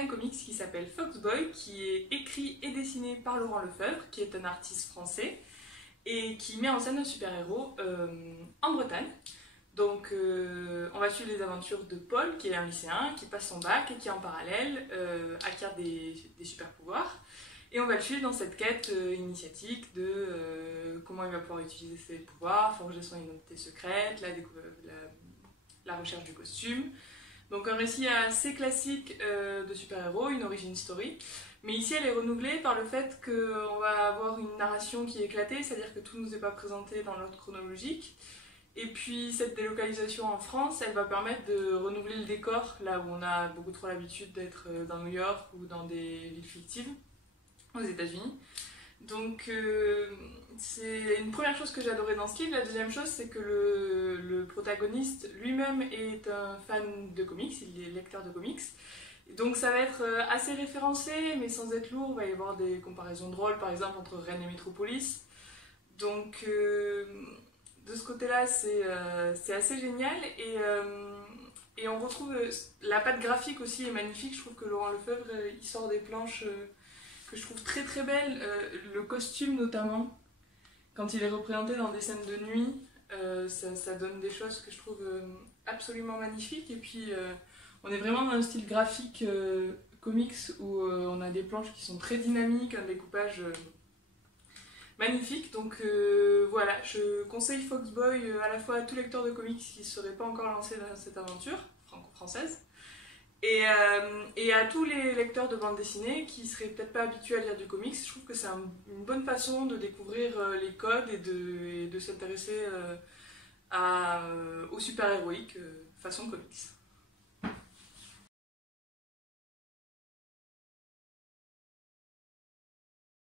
un comics qui s'appelle Foxboy, qui est écrit et dessiné par Laurent Lefebvre, qui est un artiste français, et qui met en scène un super-héros en Bretagne. Donc on va suivre les aventures de Paul, qui est un lycéen, qui passe son bac et qui en parallèle acquiert des super-pouvoirs. Et on va le suivre dans cette quête initiatique de comment il va pouvoir utiliser ses pouvoirs, forger son identité secrète, la recherche du costume. Donc un récit assez classique de super-héros, une origin story. Mais ici elle est renouvelée par le fait qu'on va avoir une narration qui est éclatée, c'est-à-dire que tout ne nous est pas présenté dans l'ordre chronologique. Et puis cette délocalisation en France, elle va permettre de renouveler le décor, là où on a beaucoup trop l'habitude d'être dans New York ou dans des villes fictives, aux États-Unis. Donc c'est une première chose que j'ai adoré dans ce livre. La deuxième chose, c'est que le protagoniste lui-même est un fan de comics, il est lecteur de comics. Donc ça va être assez référencé, mais sans être lourd. Il va y avoir des comparaisons drôles, par exemple, entre Rennes et Métropolis. Donc de ce côté-là, c'est assez génial. Et on retrouve la patte graphique aussi est magnifique. Je trouve que Laurent Lefebvre, il sort des planches que je trouve très très belles. Le costume notamment, quand il est représenté dans des scènes de nuit, ça donne des choses que je trouve absolument magnifiques. Et puis on est vraiment dans un style graphique comics où on a des planches qui sont très dynamiques, un découpage magnifique. Donc voilà, je conseille Foxboy à la fois à tout lecteur de comics qui ne serait pas encore lancé dans cette aventure franco-française et à tous les lecteurs de bande dessinée qui seraient peut-être pas habitués à lire du comics. Je trouve que c'est une bonne façon de découvrir les codes et de s'intéresser au super-héroïque façon comics.